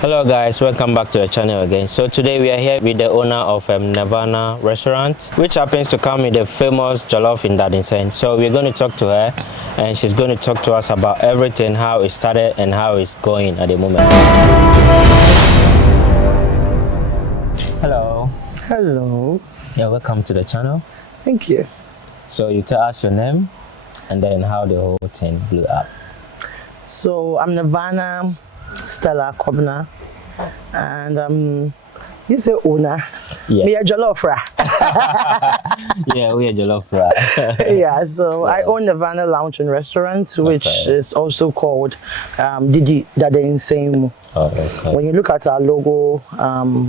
Hello guys, welcome back to the channel again. So today we are here with the owner of Nervana restaurant, which happens to come with the famous jollof in Dadesen. So we're going to talk to her and she's going to talk to us about everything, how it started and how it's going at the moment. Hello. Hello. Yeah, welcome to the channel. Thank you. So you tell us your name and then how the whole thing blew up. So I'm Nervana Stella Kobna, and you say owner. Yeah. Me a jollof ra. Yeah, we are jollof ra. Yeah, so I own Nervana Lounge and Restaurant, which is also called Dadesen Jollof. Oh, okay. When you look at our logo,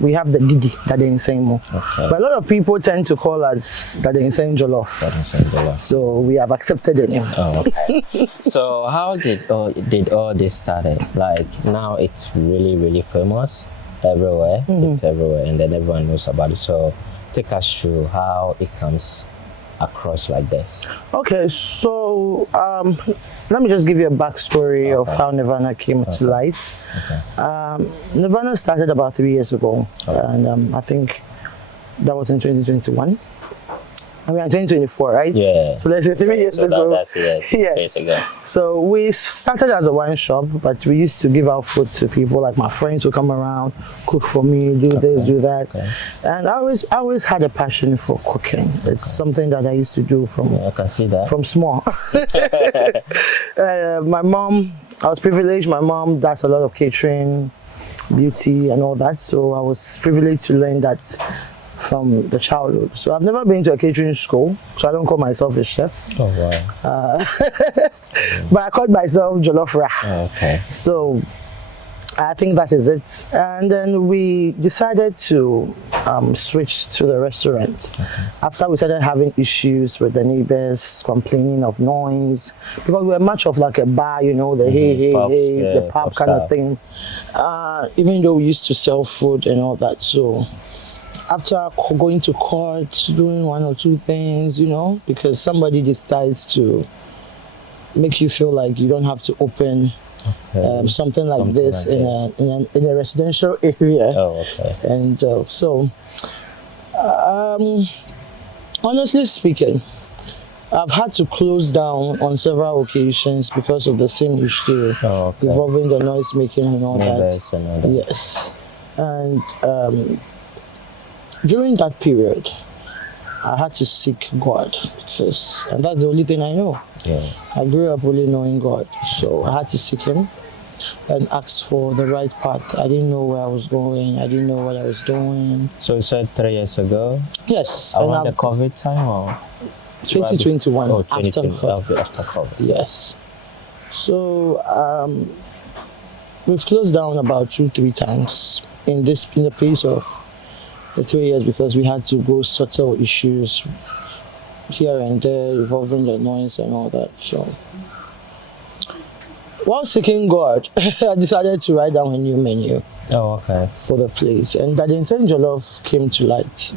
we have the Dadesen Jollof. Okay. But a lot of people tend to call us Dadesen Jollof. Dadesen Jollof. So we have accepted the name. Oh, okay. So how did all this started? Like now it's really famous everywhere. It's everywhere, and then everyone knows about it. So take us through how it comes across like this. Okay, so let me just give you a backstory of how Nervana came to light. Nervana started about 3 years ago, and I think that was in 2021. I mean, 2024, right? Yeah. So let's say 3 years ago. That's it. Yes. 3 years ago. So we started as a wine shop, but we used to give out food to people. Like my friends would come around, cook for me, do this, do that. And I always had a passion for cooking. It's something that I used to do from I can see that. From small. My mom, I was privileged. My mom does a lot of catering, beauty, and all that. So I was privileged to learn that from the childhood. So I've never been to a catering school, so I don't call myself a chef. Oh wow. But I called myself Jollof Ra. Oh, okay. So I think that is it. And then we decided to switch to the restaurant. After we started having issues with the neighbors, complaining of noise, because we're much of like a bar, you know, the the pub kind of thing. Even though we used to sell food and all that. So after going to court, doing one or two things, you know, because somebody decides to make you feel like you don't have to open something like this in a residential area. Oh, okay. And so, honestly speaking, I've had to close down on several occasions because of the same issue involving the noise making and all that. Yes. And during that period, I had to seek God and that's the only thing I know. Yeah. I grew up only knowing God, so I had to seek Him and ask for the right path. I didn't know where I was going. I didn't know what I was doing. So you said 3 years ago? Yes. Around the COVID time or? 2021. Oh, after COVID. Yes. So we've closed down about 2-3 times in the space of the 3 years because we had to go settle issues here and there involving the noise and all that. So while seeking God, I decided to write down a new menu for the place, and Dadesen Jollof came to light.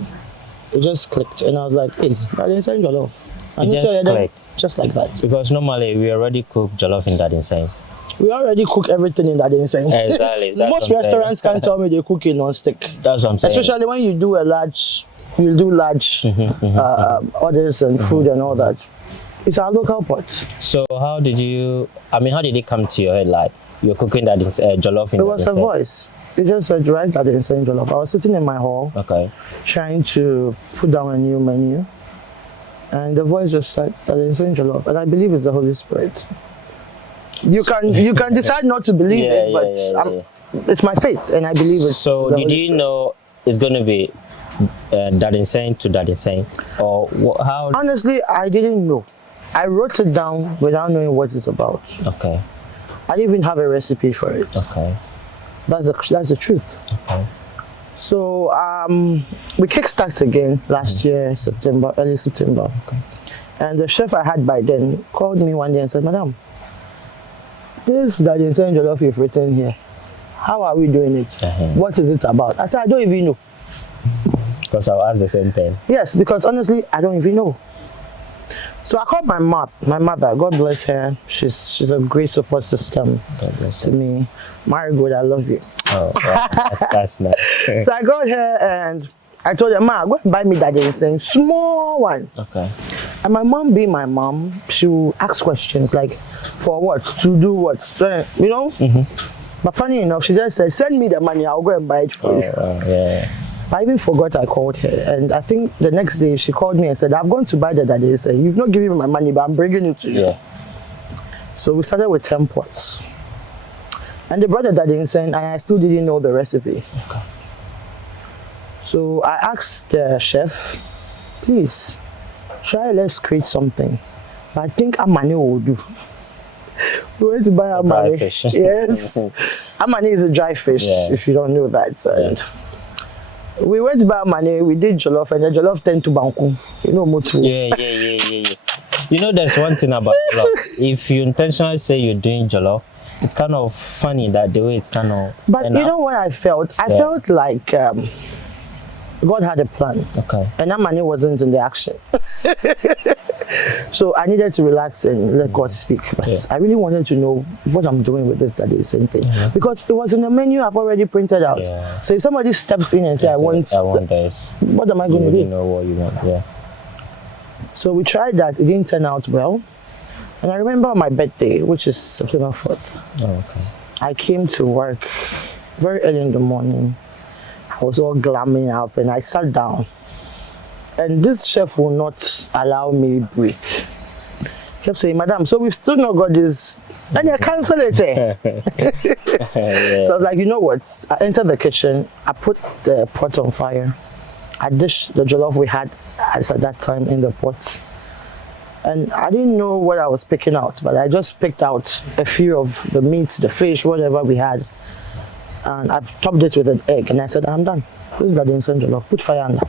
It just clicked and I was like, hey, Dadesen Jollof. And it just clicked? Just like that. Because normally we already cook jollof in Dadesen. We already cook everything in Dadesen. Exactly. Most restaurants can't tell me they cook it non-stick. That's what I'm saying. Especially when you do large orders and food and all that. It's our local pot. So how did it come to your head? Like you're cooking that jollof in Dadesen? It was a voice. It just said, right, Dadesen Jollof. I was sitting in my hall, trying to put down a new menu, and the voice just said, Dadesen Jollof. And I believe it's the Holy Spirit. You can decide not to believe it, but it's my faith, and I believe it. So did you know it's going to be Dadesen to Dadesen, or how? Honestly, I didn't know. I wrote it down without knowing what it's about. Okay. I didn't even have a recipe for it. Okay. That's the truth. Okay. So we kickstart again last year, early September. Okay. And the chef I had by then called me one day and said, Madam, this Dadesen Jollof you've written here, how are we doing it? What is it about? I said, I don't even know. Because I'll ask the same thing. Yes, because honestly, I don't even know. So I called my mom, my mother, God bless her. She's a great support system to me. Marigold, I love you. Oh, wow. That's nice. So I got her and I told her, Ma, go and buy me that thing, small one. Okay. And my mom, being my mom, she will ask questions like, for what? To do what? You know? But funny enough, she just said, send me the money, I'll go and buy it for you. Yeah. I even forgot I called her. And I think the next day she called me and said, I've gone to buy the Dadesen. You've not given me my money, but I'm bringing it to you. Yeah. So we started with 10 pots. And they brought the Dadesen and I still didn't know the recipe. Okay. So I asked the chef, please, let's create something. But I think Amani will do. We went to buy Amani. Fish. Yes. Amani is a dry fish, if you don't know that. And we went to buy Amani, we did jollof, and the jollof turned to banku. You know, motu. Yeah. You know, there's one thing about jollof. If you intentionally say you're doing jollof, it's kind of funny that the way it's kind of. But you know what I felt? I felt like God had a plan. Okay. And Amani wasn't in the action. So I needed to relax and let God speak. But I really wanted to know what I'm doing with this Dadesen thing. Because it was in the menu I've already printed out. Yeah. So if somebody steps in and says, I want this, what am I going to do? You know what you want, So we tried that. It didn't turn out well. And I remember on my birthday, which is September 4th, I came to work very early in the morning. I was all glamming up and I sat down. And this chef will not allow me breathe. He kept saying, Madam, so we've still not got this. And you cancel it. So I was like, you know what? I entered the kitchen. I put the pot on fire. I dished the jollof we had at that time in the pot. And I didn't know what I was picking out, but I just picked out a few of the meat, the fish, whatever we had. And I topped it with an egg. And I said, I'm done. This is Dadesen Jollof. Put fire under.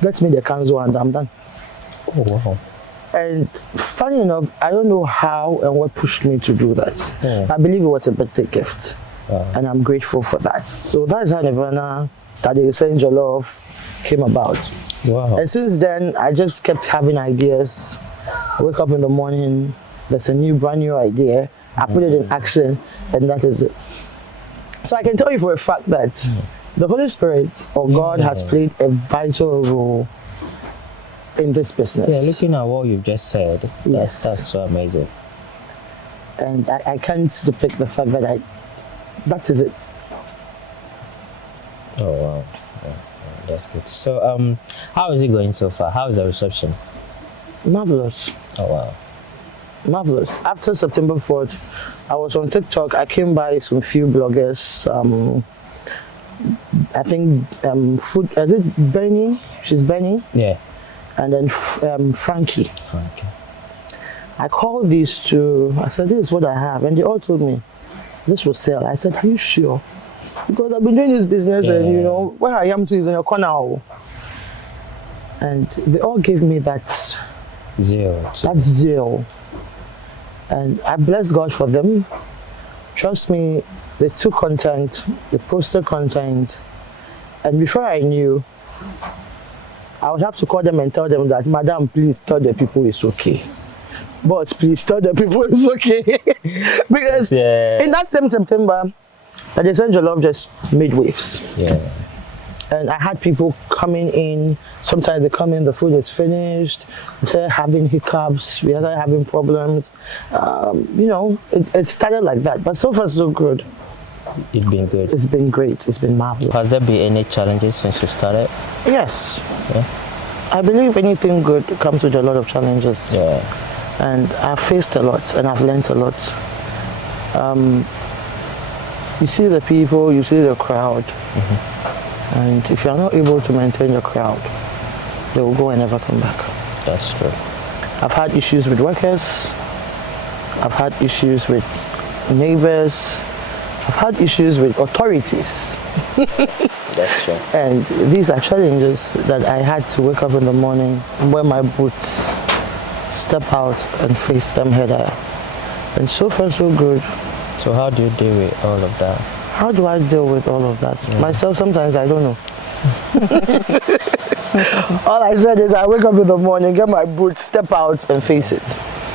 Get me the kanzo and I'm done. Oh, wow. And funny enough, I don't know how and what pushed me to do that. I believe it was a birthday gift. And I'm grateful for that. So that's how Nervana, Dadesen Jollof came about. Wow. And since then, I just kept having ideas. I wake up in the morning, there's a brand new idea. I put it in action, and that is it. So I can tell you for a fact that the Holy Spirit or God has played a vital role in this business. Yeah, looking at what you've just said, that's so amazing. And I can't depict the fact that that is it. Oh, wow. That's good. So, how is it going so far? How is the reception? Marvelous. Oh, wow. Marvelous. After September 4th, I was on TikTok. I came by some few bloggers. I think is it Benny? She's Benny. Yeah. And then Frankie. I called these two. I said, this is what I have. And they all told me, this will sell. I said, are you sure? Because I've been doing this business and you know, where I am to is in your corner. And they all gave me that zeal. And I bless God for them. Trust me, they took content, they posted content, and before I knew, I would have to call them and tell them that, Madam, please tell the people it's okay. But please tell the people it's okay. Because in that same September, Dadesen Jollof just made waves. Yeah. And I had people coming in. Sometimes they come in, the food is finished. We started having hiccups. We started having problems. You know, it started like that. But so far, so good. It's been good. It's been great. It's been marvelous. Has there been any challenges since you started? Yes. Yeah. I believe anything good comes with a lot of challenges. Yeah. And I've faced a lot and I've learned a lot. You see the people, you see the crowd. And if you're not able to maintain your crowd, they will go and never come back. That's true. I've had issues with workers. I've had issues with neighbors. I've had issues with authorities. That's true. And these are challenges that I had to wake up in the morning, wear my boots, step out and face them head on. And so far, so good. So how do you deal with all of that? How do I deal with all of that? Myself, sometimes I don't know. All I said is I wake up in the morning, get my boots, step out and face it.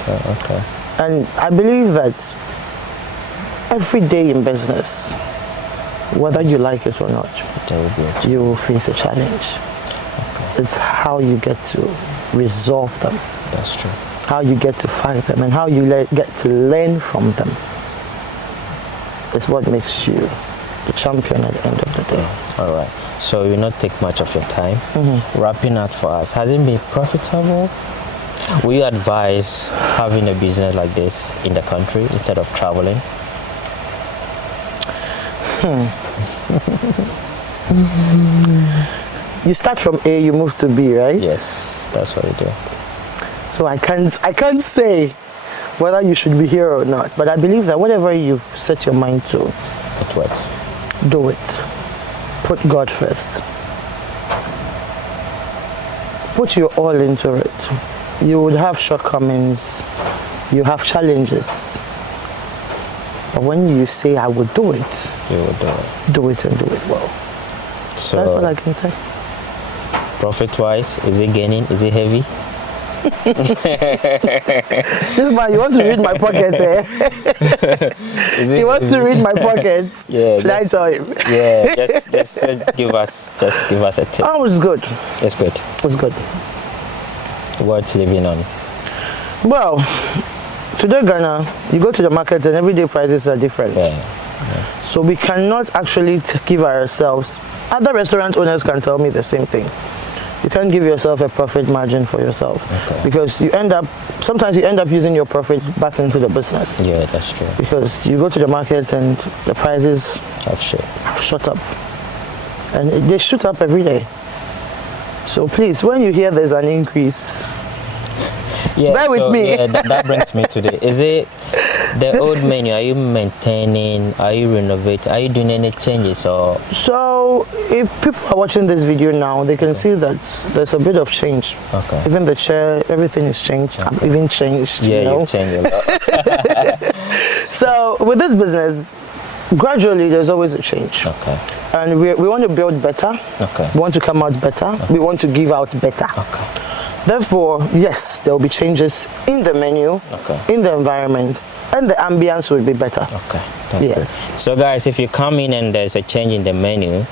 Okay. And I believe that every day in business, whether you like it or not, you will face a challenge. Okay. It's how you get to resolve them. That's true. How you get to fight them and how you get to learn from them is what makes you the champion at the end of the day. All right. So we will not take much of your time. Wrapping up for us, has it been profitable? Will you advise having a business like this in the country instead of traveling? You start from A, you move to B, right? Yes, that's what we do. So I can't say whether you should be here or not, but I believe that whatever you've set your mind to, It works. do it. Put God first. Put your all into it. You would have shortcomings, you have challenges. But when you say, I will do it, You will do it. do it and do it well. So That's all I can say. profit-wise, is it gaining? Is it heavy? This man, you want to read my pocket, eh? He wants to read my pocket. Yeah. Should I tell him? Yeah. Just give us a tip. Oh, it's good. It's good. It's good. What's living on? Well, today Ghana, you go to the market and everyday prices are different. Yeah. So we cannot actually give ourselves, other restaurant owners can tell me the same thing. You can't give yourself a profit margin for yourself because sometimes you end up using your profit back into the business. Yeah, that's true. Because you go to the market and the prices Have shit. have shot up. And they shoot up every day. So please, when you hear there's an increase, Yeah, bear with me. Yeah, that brings me to is it the old menu? Are you maintaining? Are you renovating? Are you doing any changes or? So if people are watching this video now, they can see that there's a bit of change. Okay. Even the chair, everything is changed. I'm even changed. Yeah, you know? you've changed a lot. So with this business, gradually there's always a change. Okay. And we want to build better. Okay. We want to come out better. We want to give out better. Okay. Therefore, yes, there will be changes in the menu, in the environment, and the ambience will be better. Okay. That's Yes. good. So guys, if you come in and there's a change in the menu,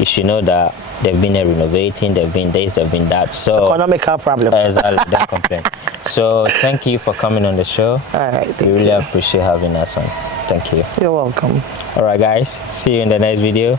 you should know that there've been a renovating, there've been this, there've been that. So Economical problems. exactly, don't complain. So thank you for coming on the show. All right, We thank really you. appreciate having us on. Thank you. You're welcome. All right, guys. See you in the next video.